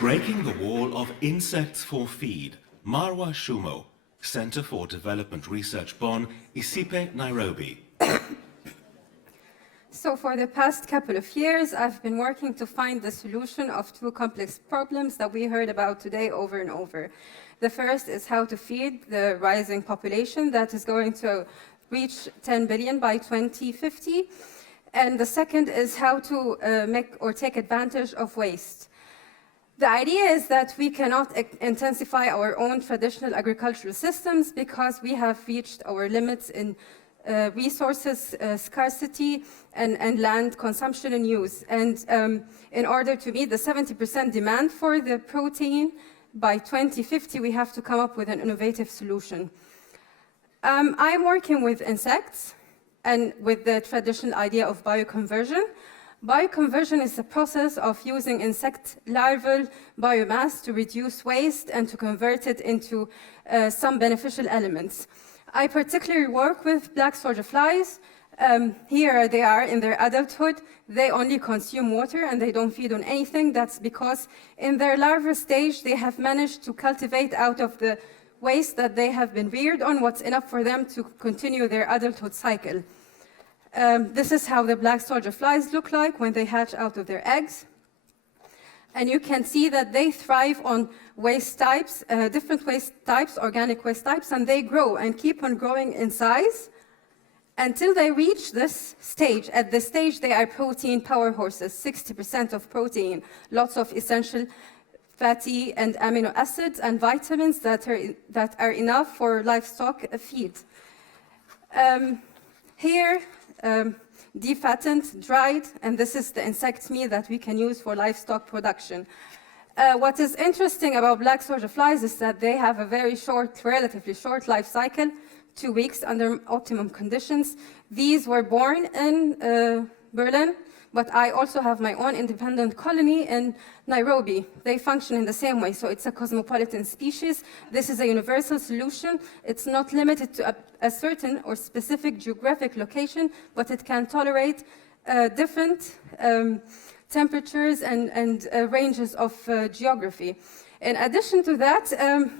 Breaking the wall of insects for feed, Marwa Shumo, Center for Development Research Bonn, Isipe, Nairobi. So for the past couple of years, I've been working to find the solution of two complex problems that we heard about today over and over. The first is how to feed the rising population that is going to reach 10 billion by 2050. And the second is how to make or take advantage of waste. The idea is that we cannot intensify our own traditional agricultural systems because we have reached our limits in resources scarcity and land consumption and use. And in order to meet the 70% demand for the protein, by 2050, we have to come up with an innovative solution. I'm working with insects and with the traditional idea of bioconversion. Bioconversion is the process of using insect larval biomass to reduce waste and to convert it into some beneficial elements. I particularly work with black soldier flies. Here they are in their adulthood. They only consume water and they don't feed on anything. That's because in their larval stage, they have managed to cultivate out of the waste that they have been reared on what's enough for them to continue their adulthood cycle. This is how the black soldier flies look like when they hatch out of their eggs. And you can see that they thrive on waste types, different waste types, organic waste types, and they grow and keep on growing in size until they reach this stage. At this stage, they are protein power horses, 60% of protein, lots of essential fatty and amino acids and vitamins that are enough for livestock feed. Here, defattened, dried, and this is the insect meat that we can use for livestock production. What is interesting about black soldier flies is that they have a very short, relatively short life cycle, 2 weeks under optimum conditions. These were born in Berlin, but I also have my own independent colony in Nairobi. They function in the same way, so it's a cosmopolitan species. This is a universal solution. It's not limited to a certain or specific geographic location, but it can tolerate different temperatures and ranges of geography. In addition to that,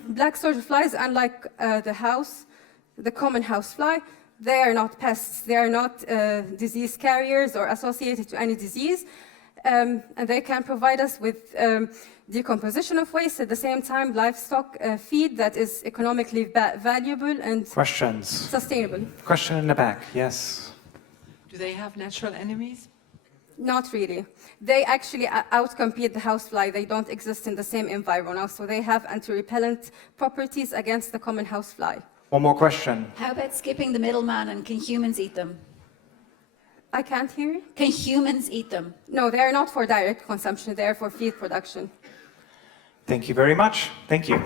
black soldier flies, unlike the common housefly, they are not pests. They are not disease carriers or associated to any disease. And they can provide us with decomposition of waste, at the same time livestock feed that is economically valuable and sustainable. Question in the back, yes. Do they have natural enemies? Not really. They actually outcompete the housefly. They don't exist in the same environment, so they have anti-repellent properties against the common housefly. One more question. How about skipping the middleman, and can humans eat them? I can't hear you. Can humans eat them? No, they are not for direct consumption. They are for feed production. Thank you very much. Thank you.